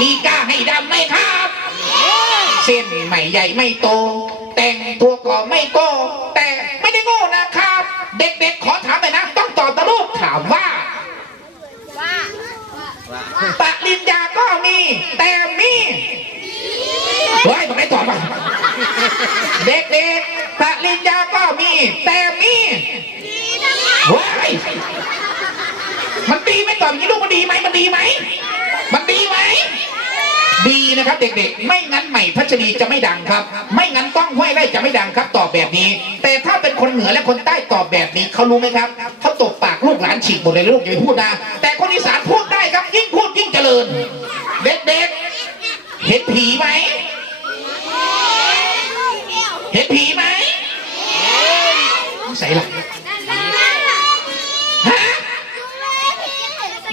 มีกล้าให้ดำไหมครับ เส้นไม่ใหญ่ไม่โต แต่งตัวก็ไม่โก้ แต่ไม่ได้โง่นะครับ เด็กๆขอถามหน่อยนะ ต้องตอบตะลูกถามว่าปริญญาก็มี แต่มีเฮ้ยตรงไหนตอบอะเด็กๆปริญญาก็มี แต่มีเฮ้ยมันดีไหมตอบอย่างนี้ลูกมันดีไหมมันดีไหมมันดีไหม ดีนะครับเด็กๆ ไม่งั้นใหม่พัชรีจะไม่ดังครับ ไม่งั้นต้องห้วยไร่จะไม่ดังครับตอบแบบนี้ แต่ถ้าเป็นคนเหนือและคนใต้ตอบแบบนี้เขารู้ไหมครับเขาตบปากลูกหลานฉีกหมดเลยลูกอย่าไปพูดนะแต่คนอีสานพูดได้ครับ ยิ่งพูดยิ่งเจริญ เด็กๆ เห็นผีไหมเห็นผีไหมใส่ละฮะ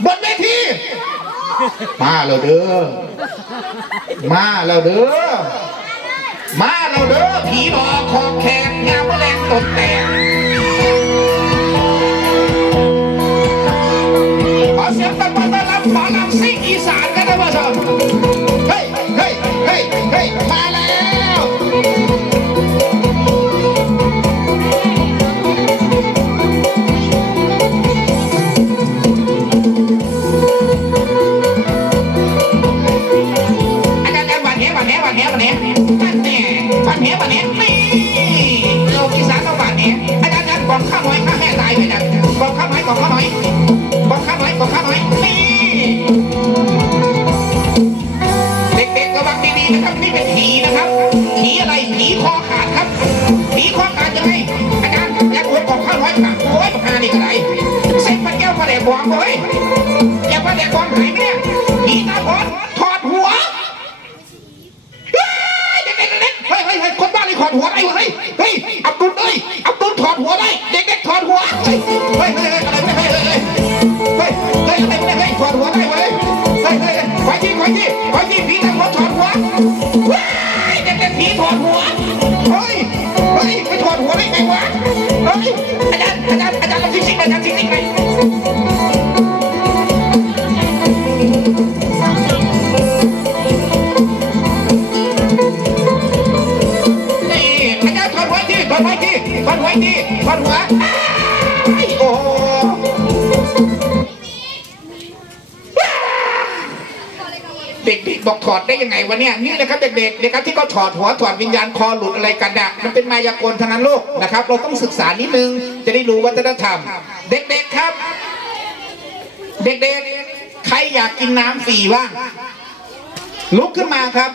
บนเวที มาแล้วเด้อ มาแล้วเด้อ มาแล้วเด้อ ผีหลอกคอแขกงามแมลงตดแตกานแหหวานแหหวานแหหวานแหนั่นแน่หวานแหหวานแหนี่เราอีสานเราหวานแหอาจารย์อาจารย์บอกข้าวน้อยข้าแม่ตายไปนะบอกข้าวน้อยบอกข้าวน้อยบอกข้าวน้อยบอกข้าวน้อยนี่เด็กๆระวังดีๆนะครับนี่เป็นผีนะครับผีอะไรผีคอขาดครับผีคอขาดยังไงอาจารย์อาจารย์โอ้ยบอกข้าวน้อยขาดโอ้ยบอกหานี่ก็ได้เส้นมันแก้วมาแดกบองเว้ยอย่ามาแดกบองหายไหมเนี่ยผีตาบอด ยเฮ้ยอะไรไม่ได้เฮ้ยถอดหัวได้เว้ยเฮ้ยเฮ้ยที่ขอที่ขอที่ผีทำหัวถอดหัวเฮ้ยเด็กๆผีถอดหัวเฮ้ยเฮ้ยไปถอดหัวได้ไงวะเฮ้ยอาจารย์อาจารย์อาจารย์ลองทิ้งอาจารย์ทิ้งไปนี่อาจารย์ถอดหัวที่ถอดหัวที่ถอดหัว เด็กๆบอกถอดได้ยังไงวะเนี่ยนี่นะครับเด็กๆนะครับที่เขาถอดหัวถอดวิญญาณคอหลุดอะไรกันน่ะมันเป็นมายากลทางนั้นโลกนะครับ เราต้องศึกษานิดนึงจะได้รู้วัฒนธรรม เด็กๆครับ เด็กๆ ใครอยากกินน้ำฟรีบ้างลุกขึ้นมาครับ